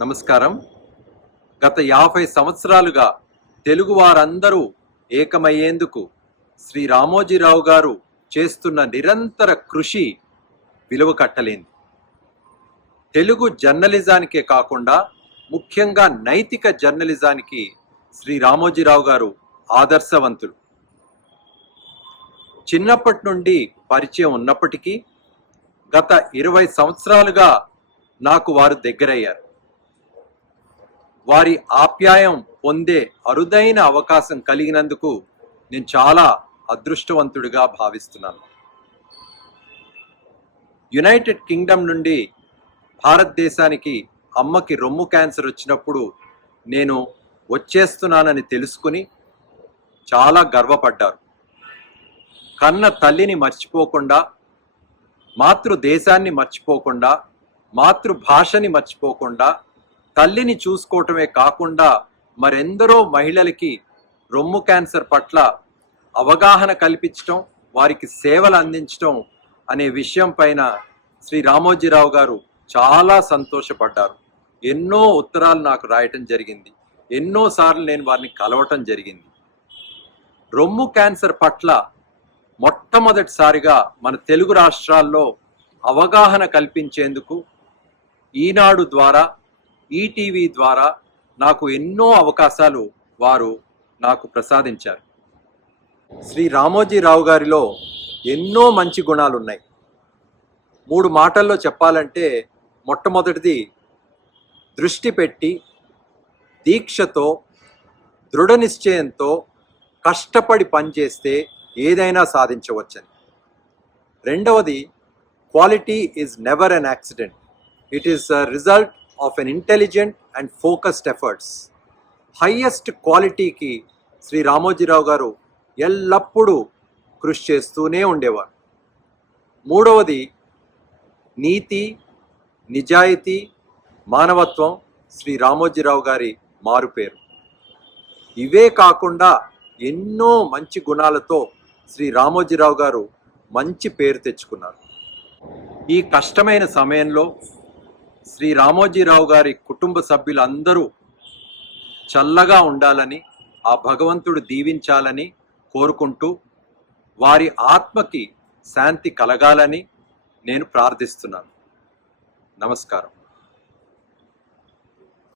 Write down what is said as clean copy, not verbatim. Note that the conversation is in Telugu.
నమస్కారం. గత 50 సంవత్సరాలుగా తెలుగు వారందరూ ఏకమయ్యేందుకు శ్రీ రామోజీరావు గారు చేస్తున్న నిరంతర కృషి విలువ కట్టలేనిది. తెలుగు జర్నలిజానికే కాకుండా ముఖ్యంగా నైతిక జర్నలిజానికి శ్రీ రామోజీరావు గారు ఆదర్శవంతులు. చిన్నప్పటి నుండి పరిచయం ఉన్నప్పటికీ గత 20 సంవత్సరాలుగా నాకు వారు దగ్గరయ్యారు. వారి ఆప్యాయం పొందే అరుదైన అవకాశం కలిగినందుకు నేను చాలా అదృష్టవంతుడిగా భావిస్తున్నాను. యునైటెడ్ కింగ్డమ్ నుండి భారతదేశానికి అమ్మకి రొమ్ము క్యాన్సర్ వచ్చినప్పుడు నేను వచ్చేస్తున్నానని తెలుసుకుని చాలా గర్వపడ్డారు. కన్న తల్లిని మర్చిపోకుండా, మాతృదేశాన్ని మర్చిపోకుండా, మాతృభాషని మర్చిపోకుండా, తల్లిని చూసుకోవటమే కాకుండా మరెందరో మహిళలకి రొమ్ము క్యాన్సర్ పట్ల అవగాహన కల్పించటం, వారికి సేవలు అందించటం అనే విషయం పైన శ్రీ రామోజీరావు గారు చాలా సంతోషపడ్డారు. ఎన్నో ఉత్తరాలు నాకు రాయటం జరిగింది. ఎన్నోసార్లు నేను వారిని కలవటం జరిగింది. రొమ్ము క్యాన్సర్ పట్ల మొట్టమొదటిసారిగా మన తెలుగు రాష్ట్రాల్లో అవగాహన కల్పించేందుకు ఈనాడు ద్వారా, ఈటీవీ ద్వారా నాకు ఎన్నో అవకాశాలు వారు నాకు ప్రసాదించారు. శ్రీ రామోజీరావు గారిలో ఎన్నో మంచి గుణాలు ఉన్నాయి. 3 మాటల్లో చెప్పాలంటే, మొట్టమొదటిది దృష్టి పెట్టి, దీక్షతో, దృఢ నిశ్చయంతో కష్టపడి పనిచేస్తే ఏదైనా సాధించవచ్చని. రెండవది, quality is never an accident, it is a result of N intelligent and focused efforts. Highest క్వాలిటీకి శ్రీ రామోజీరావు గారు ఎల్లప్పుడూ కృషి చేస్తూనే ఉండేవారు. మూడవది, నీతి, నిజాయితీ, మానవత్వం శ్రీ రామోజీరావు గారి మారుపేరు. ఇవే కాకుండా ఎన్నో మంచి గుణాలతో శ్రీ రామోజీరావు గారు మంచి పేరు తెచ్చుకున్నారు. ఈ కష్టమైన సమయంలో శ్రీ రామోజీరావు గారి కుటుంబ సభ్యులందరూ చల్లగా ఉండాలని, ఆ భగవంతుడు దీవించాలని కోరుకుంటూ వారి ఆత్మకి శాంతి కలగాలని నేను ప్రార్థిస్తున్నాను. నమస్కారం.